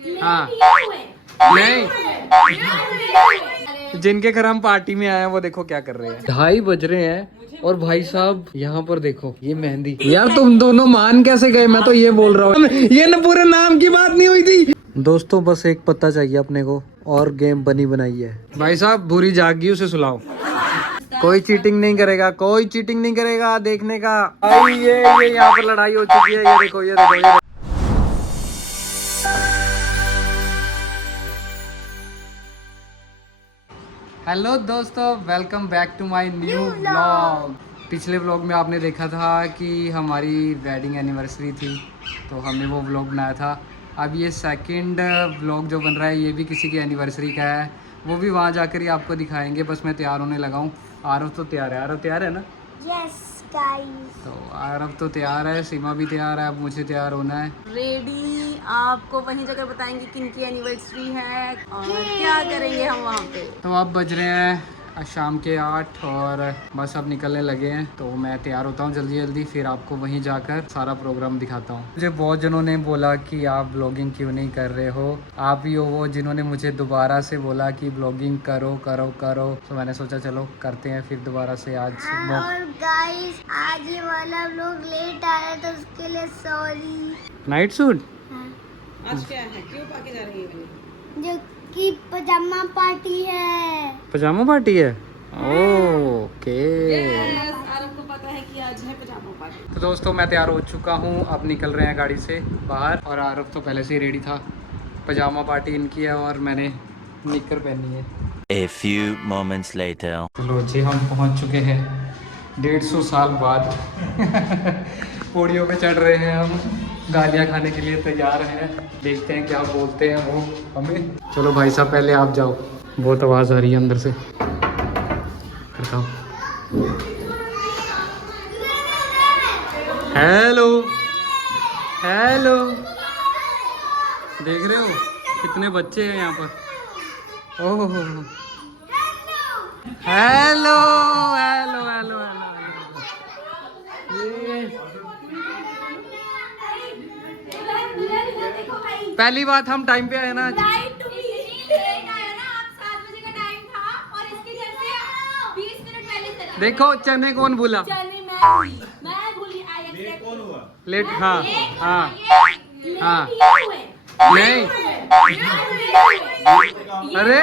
हाँ नहीं, जिनके घर हम पार्टी में आए हैं वो देखो क्या कर रहे हैं। 2:30 बज रहे हैं और भाई साहब यहाँ पर देखो ये मेहंदी। यार तुम दोनों मान कैसे गए, मैं तो ये बोल रहा हूँ, ये न पूरे नाम की बात नहीं हुई थी। दोस्तों बस एक पत्ता चाहिए अपने को और गेम बनी बनाई है। भाई साहब बुरी जागी उसे सुलाओ। कोई चीटिंग नहीं करेगा, कोई चीटिंग नहीं करेगा, देखने का। ये यहाँ पर लड़ाई हो चुकी है, ये देखो ये देखो ये। हेलो दोस्तों, welcome back to my new vlog. पिछले व्लॉग में आपने देखा था कि हमारी वेडिंग एनिवर्सरी थी, तो हमने वो व्लॉग बनाया था। अब ये सेकंड व्लॉग जो बन रहा है ये भी किसी की एनिवर्सरी का है, वो भी वहाँ जाकर ही आपको दिखाएंगे। बस मैं तैयार होने लगा हूँ। आरव तो तैयार है, आरव तैयार है ना? Yes guys. तो आरव तो तैयार है, सीमा भी तैयार है, अब मुझे तैयार होना है। रेडी। आपको वहीं जगह बताएंगे किनकी एनिवर्सरी है और क्या करेंगे हम वहाँ पे। तो अब बज रहे हैं शाम के 8 और बस अब निकलने लगे हैं। तो मैं तैयार होता हूँ जल्दी जल्दी, फिर आपको वहीं जाकर सारा प्रोग्राम दिखाता हूँ। मुझे बहुत जनों ने बोला कि आप ब्लॉगिंग क्यों नहीं कर रहे हो, आप ही हो वो जिन्होंने मुझे दोबारा से बोला कि ब्लॉगिंग करो करो करो। तो मैंने सोचा चलो करते हैं फिर दोबारा से आज। और गाइस आज ये वाला व्लॉग लेट आया तो उसके लिए सॉरी। नाइट सूट आज क्या है, क्यों पाके जा रही है? जो कि पजामा पार्टी है। पजामा पार्टी है। ओके। आपको पता है कि आज है पजामा पार्टी। तो दोस्तों मैं तैयार हो चुका हूँ, अब निकल रहे हैं गाड़ी से बाहर। और आरव तो पहले से ही रेडी था। पजामा पार्टी इनकी है और मैंने निकर पहनी है। A few moments later. चलो जी हम पहुँच चुके हैं 150 साल बाद। पौड़ियों पे चढ़ रहे हैं हम, गालियाँ खाने के लिए तैयार हैं। देखते हैं क्या बोलते हैं वो हमें। चलो भाई साहब पहले आप जाओ, बहुत आवाज़ आ रही है अंदर से। बताओ। हेलो हेलो, देख रहे हो कितने बच्चे हैं यहाँ पर। Oh hello hello hello hello. पहली बात हम टाइम पे आए ना। देखो चने कौन भूला? लेट। हाँ हाँ हाँ नहीं। अरे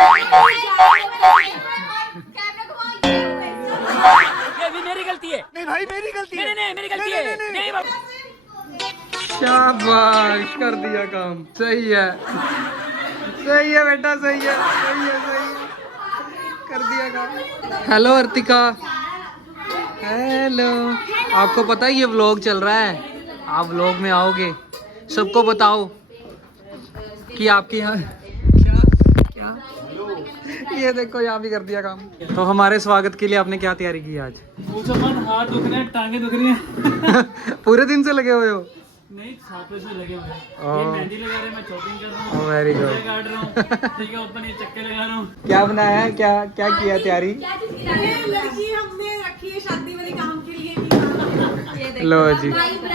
ये भी मेरी गलती है। नहीं भाई मेरी गलती है। नहीं मेरी गलती है। नहीं शाबाश, कर दिया काम। सही है सही है बेटा, सही है सही है सही है, कर दिया काम। हेलो अर्तिका। हेलो। आपको पता है ये व्लॉग चल रहा है, आप व्लॉग में आओगे, सबको बताओ कि आपके यहाँ क्या क्या। ये देखो यहाँ भी कर दिया काम। तो हमारे स्वागत के लिए आपने क्या तैयारी की आज? हाथ दुख रहे हैं, टांगे दुख रही हैं। पूरे दिन से लगे हुए हो? नहीं, 7 बजे से लगे हुए हैं। ये मेहंदी लगा रहे हैं, मैं चॉपिंग कर रहा हूँ, वेरी गुड। काट रहा हूँ, ठीक है, ऊपर ये चक्के लगा रहा हूँ। क्या बनाया है, क्या क्या किया तैयारी? लड़की हमने रखी है शादी वाले काम के लिए। लो जी,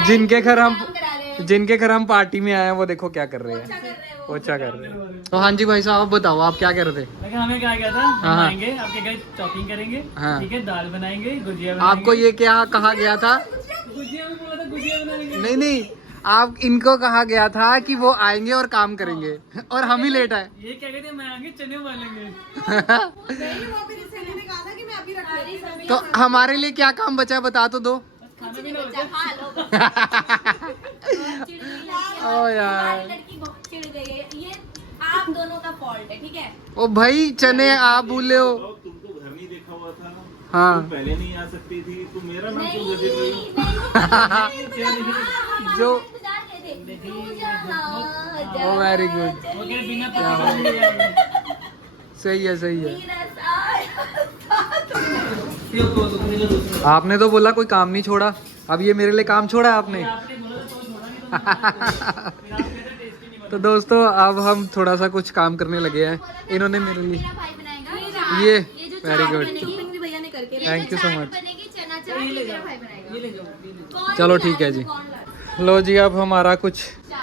जिनके घर हम पार्टी में आए हैं वो देखो क्या कर रहे हैं, पोछा कर रहे हैं। तो हाँ जी भाई साहब बताओ आप क्या कर रहे थे? लेकिन हमें क्या था, हम आएंगे आपके घर, चॉपिंग करेंगे, हाँ। ठीक है, दाल बनाएंगे, गुजिया बनाएंगे। आपको ये क्या कहा गया था? गुजिया में बोला था, गुजिया बनाएंगे। नहीं नहीं, आप इनको कहा गया था कि वो आएंगे और काम करेंगे और हम ही लेट आए। ये क्या कहते हैं, मैं आएंगे चने उबालेंगे। तो हमारे लिए क्या काम बचा है बता तो दो। खाना भी ना बचा। ओ यार, ये आप दोनों का फॉल्ट है, ठीक है? ओ भाई चने आप भूले हो। तुमको घर नहीं देखा हुआ था ना, हाँ तुम पहले नहीं आ सकती थी, तुम मेरा नाम क्यों लेते रही? जो ओ वेरी गुड, वो कह बिना पता सही है सही है। आपने तो बोला कोई काम नहीं छोड़ा, अब ये मेरे लिए काम छोड़ा है आपने। तो दोस्तों अब हम थोड़ा सा कुछ काम करने लगे हैं, इन्होंने मेरे लिए ये वेरी गुड, भैया ने करके थैंक यू सो मच। चलो ठीक है जी। लो जी, अब हमारा कुछ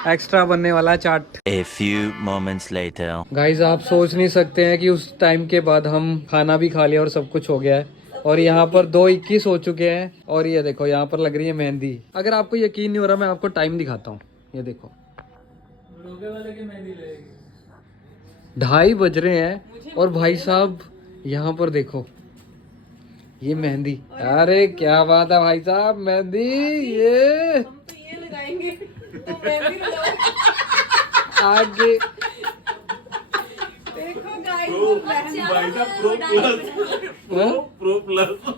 एक्स्ट्रा बनने वाला है चाट। A few moments later. Guys आप सोच नहीं सकते हैं कि उस टाइम के बाद हम खाना भी खा लिया और सब कुछ हो गया है, और यहाँ पर 2:21 हो चुके हैं, और ये देखो यहाँ पर लग रही है मेहंदी। अगर आपको यकीन नहीं हो रहा, मैं आपको टाइम दिखाता हूँ। ये देखो 2:30 बज रहे हैं, और भाई साहब यहाँ पर देखो ये मेहंदी। अरे क्या बात है भाई साहब, मेहंदी ये लगाएंगे तो मैं भी आगे। देखो गाइस, भाई साहब प्रो प्लस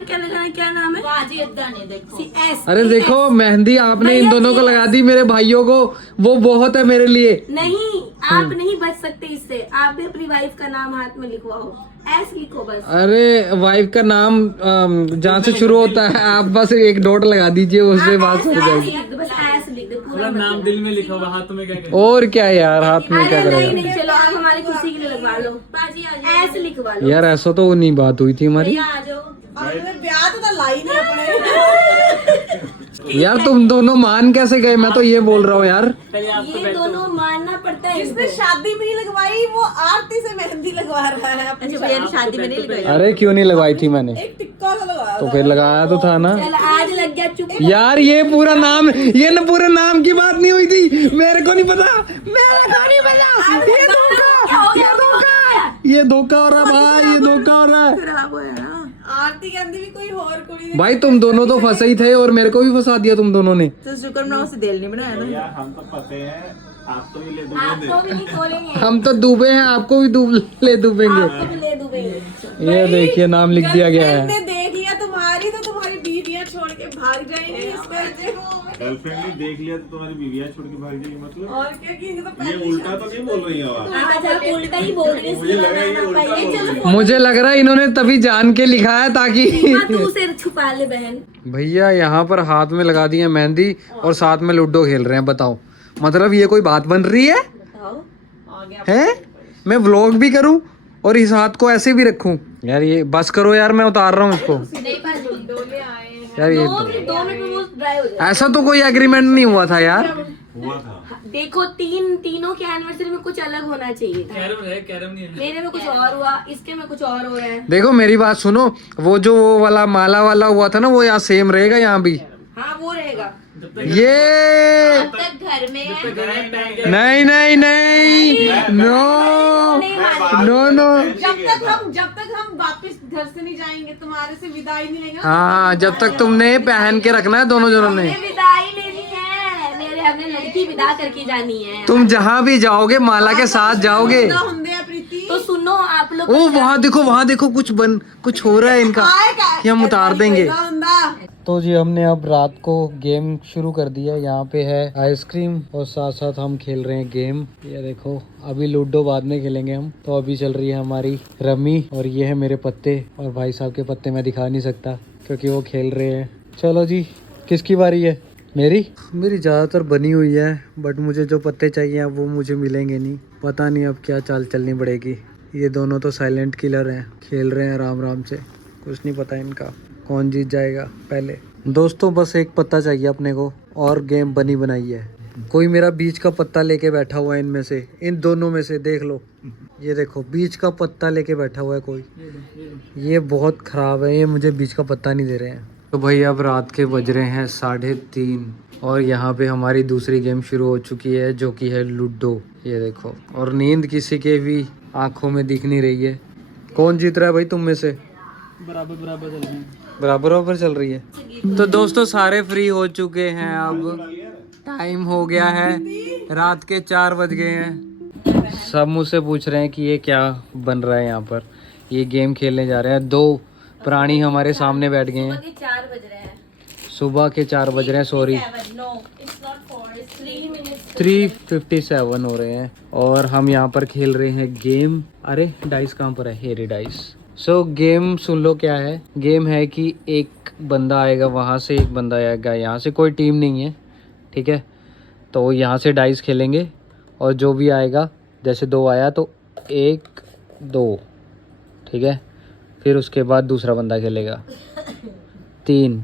क्या लगाना, क्या नाम है? बाजी अद्दानी देखो CS। अरे देखो मेहंदी आपने इन दोनों को लगा दी, मेरे भाइयों को, वो बहुत है मेरे लिए। नहीं, आप नहीं बच सकते इससे। आप भी अपनी वाइफ का नाम हाथ में लिखवाओ, एस लिखो बस। अरे वाइफ का नाम जहाँ से शुरू होता है, आप बस एक डॉट लगा दीजिए, उससे बात हो जाएगी। बस एस लिख दो पूरा नाम दिल में लिखा हुआ, हाथ में क्या कहते और क्या यार, हाथ में क्या नहीं करेगा नहीं, चलो आप हमारी खुशी के लिए लगवा लो, एस लिखवा लो। यार। ऐसा तो नहीं बात हुई थी हमारी आ जाओ। ब्याह तो लाई नहीं अपने। यार। तुम दोनों मान कैसे गए, मैं तो ये बोल रहा हूँ यार। ये दोनों मानना पड़ता है। जिसने शादी में नहीं लगवाई वो आरती से मेहंदी लगवा रहा है अपनी। अच्छा भैया ने शादी में नहीं लगाया? अरे क्यों नहीं लगवाई थी मैंने, एक टिक्का सा लगाया तो फिर लगाया तो था ना चल आज लग गया, चुप। यार। ये पूरा नाम, ये ना पूरे नाम की बात नहीं हुई थी, मेरे को नहीं पता, मेरे को नहीं पता। ये धोखा, ये धोखा, ये धोखा हो रहा भाई, ये धोखा हो रहा है खराब है ना। आरती कहती भी कोई और कुड़ी भाई। तुम दोनों तो फंसे ही थे, और मेरे को भी फंसा दिया तुम दोनों ने। तो शुक्र मनाओ से दिल नहीं बनाया था। यार हम तो फंसे हैं, आप तो ही ले दो आपको भी नहीं खोलेंगे, हम तो डूबे हैं, आपको भी ले डूबेंगे। आपको भी ले दूंगे। ये देखिए नाम लिख दिया गया है। ने देख लिया तुम्हारी तो तुम्हारी बीवियां छोड़ के भाग जाएंगी इस वजह गर्लफ्रेंड ने देख लिया तो तुम्हारी बीवियां छोड़ के भाग जाएगी, मतलब और क्या कि तो ये उल्टा तो नहीं बोल रही हो आप? आज आप उल्टा ही बोल रही मुझे लगा ये उल्टा बोल रही है। मुझे लग रहा है इन्होंने तभी जान के लिखा है ताकि तू उसे छुपा ले बहन। भैया यहाँ पर हाथ में लगा दी है मेहंदी, और साथ में लूडो खेल रहे हैं। बताओ, मतलब ये कोई बात बन रही है? हैं? मैं व्लॉग भी करूं और इस हाथ को ऐसे भी रखूं? यार ये बस करो यार, मैं उतार रहा हूँ इसको। यार ये तो 2 मिनट में वो ड्राई हो जाए। ऐसा तो कोई एग्रीमेंट नहीं हुआ था यार। हुआ था। देखो तीनों के एनिवर्सरी में कुछ अलग होना चाहिए था। कैरम नहीं है। मेरे में कुछ और हुआ, इसके में कुछ और हो रहा है। देखो मेरी बात सुनो, वो जो वो वाला माला वाला हुआ था ना, वो यहाँ सेम रहेगा, यहाँ भी हाँ वो रहेगा। ये। अब तक घर में है। नहीं नहीं नहीं, नो नो नो। जब तक हम वापस घर से नहीं जाएंगे, तुम्हारे से विदाई नहीं लेंगे। हाँ, जब तक तुमने पहन के रखना है दोनों जनों ने। विदाई लेनी है, मेरे हमने लड़की विदा करके जानी है। तुम जहाँ भी जाओगे माला के साथ जाओगे। तो सुनो आप लोग। ओ वहाँ देखो कुछ हो रहा है इनका, कि हम उतार देंगे। तो जी हमने अब रात को गेम शुरू कर दिया। यहाँ पे है आइसक्रीम और साथ साथ हम खेल रहे हैं गेम। ये देखो, अभी लूडो बाद में खेलेंगे हम। तो अभी चल रही है हमारी रमी, और ये है मेरे पत्ते, और भाई साहब के पत्ते मैं दिखा नहीं सकता क्योंकि वो खेल रहे हैं। चलो जी, किसकी बारी है? मेरी ज़्यादातर बनी हुई है, बट मुझे जो पत्ते चाहिए अब वो मुझे मिलेंगे नहीं। पता नहीं अब क्या चाल चलनी पड़ेगी। ये दोनों तो साइलेंट किलर हैं, खेल रहे हैं आराम आराम से। कुछ नहीं पता इनका कौन जीत जाएगा पहले। दोस्तों बस एक पत्ता चाहिए अपने को, और गेम बनी बनाई है। कोई मेरा बीच का पत्ता लेके बैठा हुआ है इनमें से, इन दोनों में से। देख लो, ये देखो बीच का पत्ता लेके बैठा हुआ है कोई। ये बहुत ख़राब है, ये मुझे बीच का पत्ता नहीं दे रहे हैं। तो भाई अब रात के बज रहे हैं 3:30, और यहाँ पे हमारी दूसरी गेम शुरू हो चुकी है, जो कि है लूडो। ये देखो, और नींद किसी के भी आंखों में दिख नहीं रही है। कौन जीत रहा है भाई तुम में से? बराबर चल रहे हैं। बराबर चल रही है। तो दोस्तों सारे फ्री हो चुके हैं, अब टाइम हो गया है, रात के 4 बज गए हैं। सब मुझसे पूछ रहे हैं कि ये क्या बन रहा है यहाँ पर। ये गेम खेलने जा रहे हैं। 2 प्राणी हमारे सामने बैठ गए हैं। 4 बज रहे हैं। सुबह के 4 बज रहे हैं, सॉरी 3:57 हो रहे हैं, और हम यहाँ पर खेल रहे हैं गेम। अरे डाइस कहाँ पर है? हेरे डाइस। सो गेम सुन लो क्या है। गेम है कि एक बंदा आएगा वहाँ से, एक बंदा आएगा यहाँ से, कोई टीम नहीं है, ठीक है। तो यहाँ से डाइस खेलेंगे, और जो भी आएगा, जैसे 2 आया तो 1 2, ठीक है। फिर उसके बाद दूसरा बंदा खेलेगा 3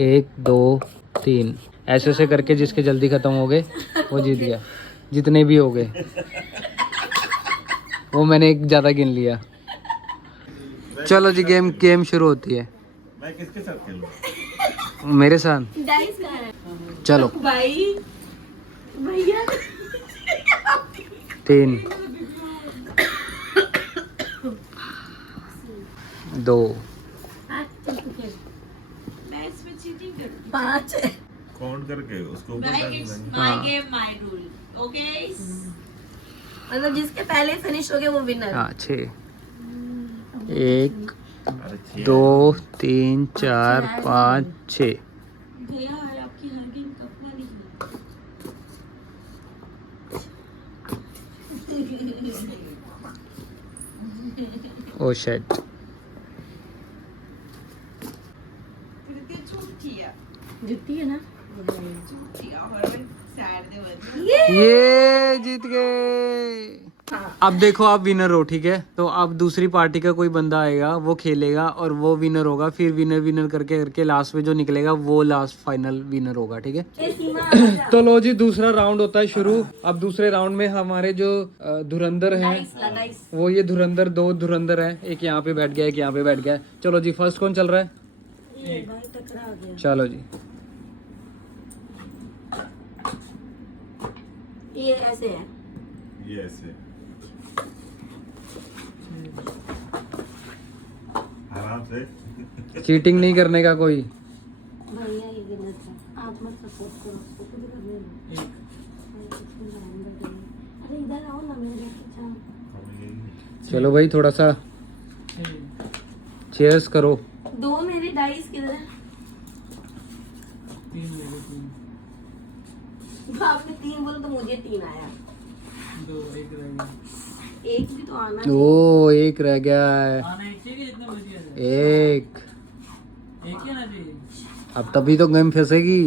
1 2 3 ऐसे ऐसे करके जिसके जल्दी खत्म हो गए वो जीत गया। जितने भी हो गए वो मैंने एक ज़्यादा गिन लिया। चलो जी गेम शुरू होती है। मैं किसके साथ खेलूं? मेरे साथ। डाइस कहाँ है? चलो भाई भैया 3 2 मैं इसमें चीटिंग करूँ। 5 काउंट करके उसको ऊपर Like डाल it's देंगे। my game, my rule. Okay? मतलब जिसके पहले फिनिश हो गए वो विनर। हाँ 6 1 अरे 6 2 3 4 5 6। भैया आपकी हर गेम कब वाली है? Oh shit. जीती है ना? ये जीत गए। अब देखो आप विनर हो, ठीक है? तो अब दूसरी पार्टी का कोई बंदा आएगा, वो खेलेगा और वो विनर होगा। फिर विनर विनर करके करके लास्ट में जो निकलेगा वो लास्ट फाइनल विनर होगा, ठीक है? तो लो जी दूसरा राउंड होता है शुरू। अब दूसरे राउंड में हमारे जो धुरंधर हैं वो ये धुरंधर 2 धुरंधर हैं। एक यहाँ पे बैठ गया, एक यहाँ पे बैठ गया। चलो जी फर्स्ट कौन चल रहा है? चलो जी। ये ऐसे है। ये ऐसे आराम से। चीटिंग नहीं करने का कोई। भैया ये विनर था, आप मत सपोर्ट करो उसको, खुद करने दो। अरे इधर आओ ना मेरे पीछे। चलो भाई थोड़ा सा चेयर्स करो। 2 मेरे डाइस किधर है? 3 मेरे 3 आपने 3 बोला तो मुझे 3 आया। 2 1 रह गया। 1 भी तो आना। ओ 1 रह गया है। आना एक चाहिए कि जितना मर्जी आ जाए? 1 एक ही आना चाहिए। अब तभी तो गेम फंसेगी।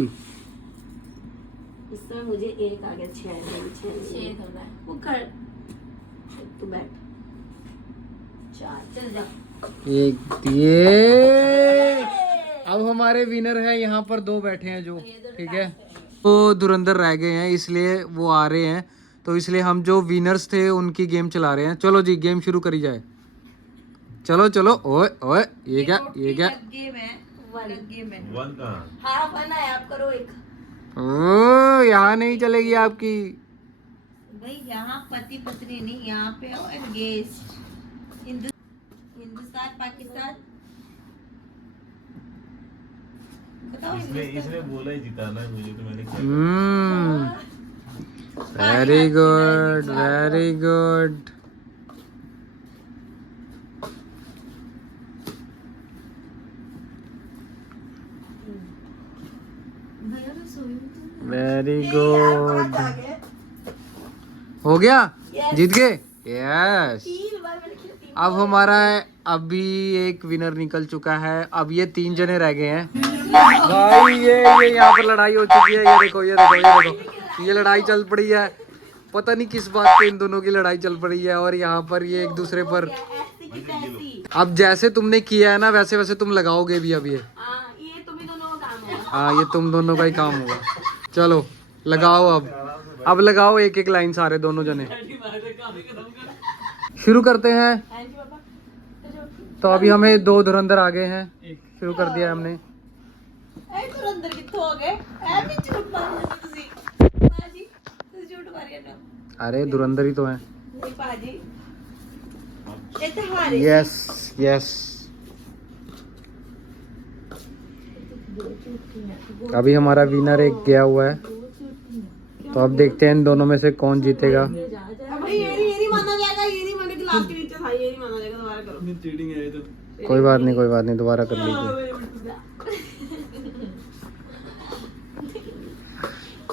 इस समय मुझे 1 आ गया। 6 करना है वो कर। तू बैठ। 4 चल जा। 1 ये अब हमारे विनर है। यहाँ पर 2 बैठे हैं जो, ठीक है? वो धुरंधर रह गए हैं इसलिए वो आ रहे हैं। तो इसलिए हम जो विनर्स थे उनकी गेम चला रहे हैं। चलो जी गेम शुरू करी जाए। चलो चलो। ओए ओए ये क्या गेम है। गेम है। 1 कहाँ? हाँ 1 है, आप करो 1। ओ यहाँ नहीं चलेगी आपकी। भाई यहाँ पति पत्नी नहीं, यहाँ पे हो एंगेज्ड। हिंदुस्तान पाकिस्तान बताओ। इसने बोला ही जिताना है मुझे, तो मैंने क्या very good very good. Very good. हो गया? जीत गए? यस। अब हमारा अभी एक विनर निकल चुका है। अब ये 3 जने रह गए हैं। भाई ये यहाँ पर लड़ाई हो चुकी है। ये देखो ये देखो ये देखो ये लड़ाई चल पड़ी है। पता नहीं किस बात पे इन दोनों की लड़ाई चल पड़ी है। और यहाँ पर ये एक दूसरे पर अब जैसे तुमने किया है ना वैसे वैसे तुम लगाओगे भी अब ये। ये तुम ही दोनों का काम है। हाँ ये तुम दोनों का ही काम होगा। चलो लगाओ अब लगाओ एक एक लाइन सारे दोनों जने। शुरू करते हैं। तो अभी हमें 2 धुरंधर आ गए हैं। शुरू कर दिया हमने। अंदर कितों हो गए? भी झूठ मार तुसी पाजी, तुसी झूठ मारिया ना। अरे धुरंधर ही तो हैं। नहीं पाजी, ये तो हारे। Yes yes. अभी हमारा विनर एक गया हुआ है। तो अब देखते हैं इन दोनों में से कौन जीतेगा। भाई ये नहीं माना जाएगा, ये नहीं माने कि लास्ट के नीचे था, ये नहीं माना जाएगा। दोबारा करो। चीटिंग है ये तो। कोई बात नहीं दोबारा कर लीजिए।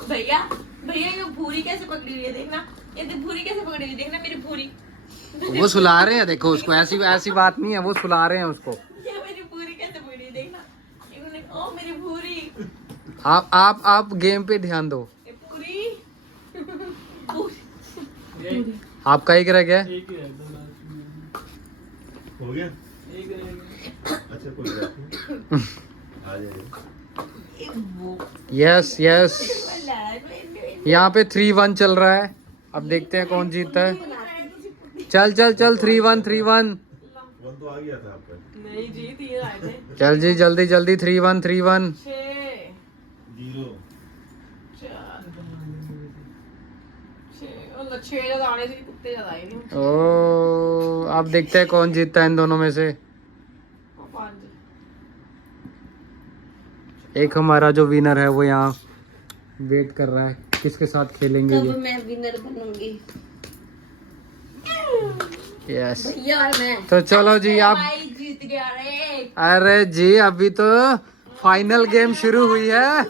भैया भैया ये भूरी कैसे पकड़ी हुई है देखना। ये भूरी कैसे पकड़ी हुई है देखना, मेरी भूरी। वो सुला रहे हैं, देखो उसको। ऐसी बात नहीं है, वो सुला रहे हैं उसको। ये मेरी भूरी कैसे पकड़ी हुई है देखना। इन्होंने ओ मेरी भूरी। आप गेम पे ध्यान दो। ये पूरी आपका एक रह गया। एक ही है, 2 लास्ट में। हो गया? एक रह गया। अच्छा कोई बात नहीं। आ जाइए। यस यस, यहाँ पे 3-1 चल रहा है। अब देखते हैं कौन जीतता है। चल चल चल, 3-1 3-1। तो आ गया था आपका। नहीं जी, 3 आए थे। चल जी जल्दी जल्दी, 3-1 3-1। 6 0 6 ज्यादा आने से कुत्ते ज्यादा आए नहीं। ओ, अब देखते हैं कौन जीतता है इन दोनों में से। 5 एक हमारा जो विनर है वो यहाँ वेट कर रहा है, किसके साथ खेलेंगे ये। मैं विनर बनूंगी यस, यार। मैं तो चलो जी आप। भाई जीत गया रे। अरे जी अभी तो फाइनल गेम शुरू हुई है,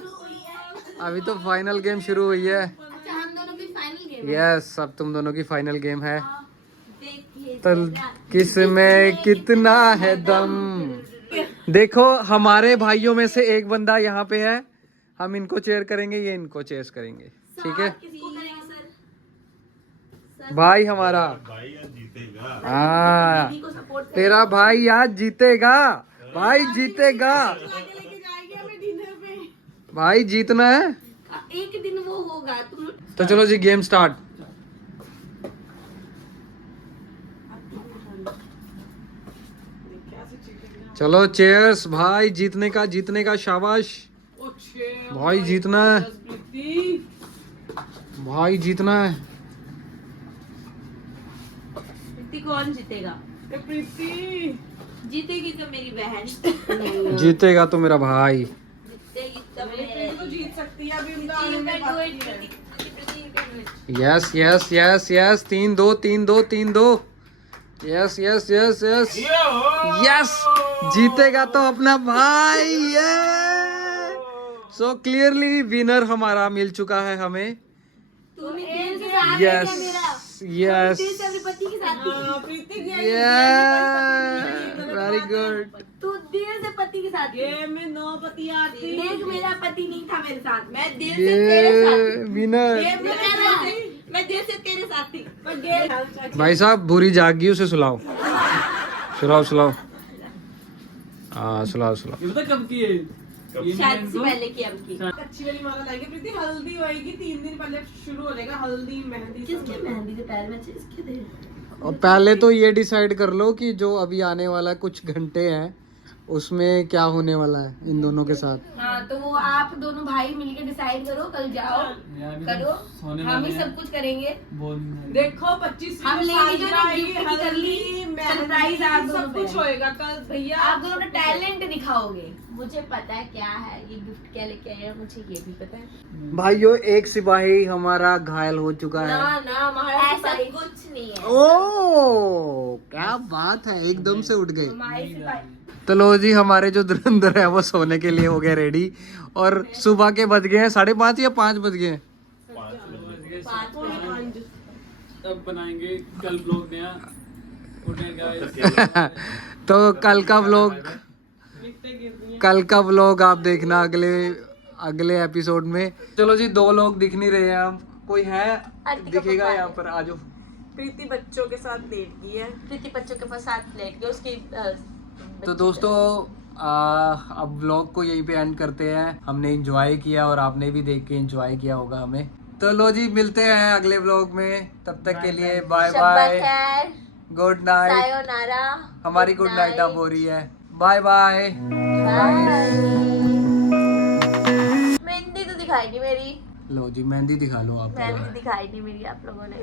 अभी तो फाइनल गेम शुरू हुई है। अच्छा, हम दोनों की फाइनल गेम यस, अब तुम दोनों की फाइनल गेम है। देखिए तो किस में कितना है दम। देखो हमारे भाइयों में से एक बंदा यहाँ पे है, हम इनको चेयर करेंगे, ये इनको चेयर करेंगे, ठीक है। किसको करेंगे सर? भाई हमारा, भाई आज जीतेगा। हाँ दीदी को सपोर्ट तेरा भाई आज जीतेगा, भाई जीतेगा, लेके जाएंगे हमें डिनर पे। भाई जीतना है। एक दिन वो होगा तुम। तो चलो जी गेम स्टार्ट। चलो चेयर्स भाई, जीतने का जीतने का, शाबाश भाई, जीतना है भाई, जीतना है। प्रीति कौन जीतेगा? प्रीति जीतेगी तो मेरी बहन, जीतेगा तो मेरा भाई। जीतेगी तो तो जीत सकती है अभी उनका आने में बाकी है। Yes yes yes yes, 3-2 3-2 3-2। Yes yes yes yes yes, जीतेगा तो अपना भाई। ये सो क्लियरली विनर हमारा मिल चुका है हमें। तुम दिल से साथ यस यस दिल से अपने पति के साथ थी। प्रीति वेरी गुड। तू दिल से पति के साथ थी। गेम में 9 पति आती। देख मेरा पति नहीं था मेरे साथ, मैं दिल से तेरे साथ थी। ये विनर मैं दिल से तेरे साथ थी। पर गेम भाई साहब, बुरी जागी उसे सुलाओ, सुलाओ सुलाओ, हाँ सुलाओ सुलाओ। ये पता कब की है? शादी से पहले की अब की। अच्छी वाली माला लाएंगे। प्रीति हल्दी होएगी 3 दिन पहले शुरू हो जाएगा, हल्दी मेहंदी सब। किसके मेहंदी से पैर में किसके दे? और पहले तो ये डिसाइड कर लो कि जो अभी आने वाला कुछ घंटे हैं उसमें क्या होने वाला है इन दोनों के साथ। हाँ तो वो आप दोनों भाई मिलके डिसाइड करो, कल जाओ यार, करो, सोने हम वाले ही हैं। सब कुछ करेंगे। देखो 25 हम लेडीज ने आएगी, गिफ्ट भी कर ली, मेहंदी, सरप्राइज आप दोनों सब पे कुछ है। होएगा कल भैया। आप दोनों अपना टैलेंट दिखाओगे। मुझे पता है क्या है ये गिफ्ट, क्या लेके आए हैं, मुझे ये भी पता है। भाइयों, एक सिपाही हमारा घायल हो चुका है। ना ना हमारा ऐसा कुछ नहीं है। ओ क्या बात है, एकदम से उठ गई। हमारे सिपाही तो लो जी, हमारे जो धुरंधर है वो सोने के लिए हो गए रेडी, और सुबह के बज गए हैं 5:30 या 5 बज गए हैं। तब बनाएंगे कल ब्लॉग नया। तो कल का व्लॉग आप देखना अगले एपिसोड में। चलो जी, 2 लोग दिख नहीं रहे हैं, हम कोई है दिखेगा यहाँ पर, आ जाओ। प्रीति बच्चों के साथ लेट गई है। प्रीति बच्चों के पास साथ लेट गए उसकी। तो दोस्तों अब व्लॉग को यहीं पे एंड करते हैं। हमने एंजॉय किया और आपने भी देख के एंजॉय किया होगा हमें। तो लो जी, मिलते हैं अगले व्लॉग में, तब तक के लिए bye bye, good night. Sayonara. हमारी गुड नाइट अब हो रही है। Bye bye. मेहंदी तो दिखाई नहीं मेरी, लो जी, मेहंदी दिखा लो आप। मेहंदी दिखाई नहीं मेरी आप लोगों ने।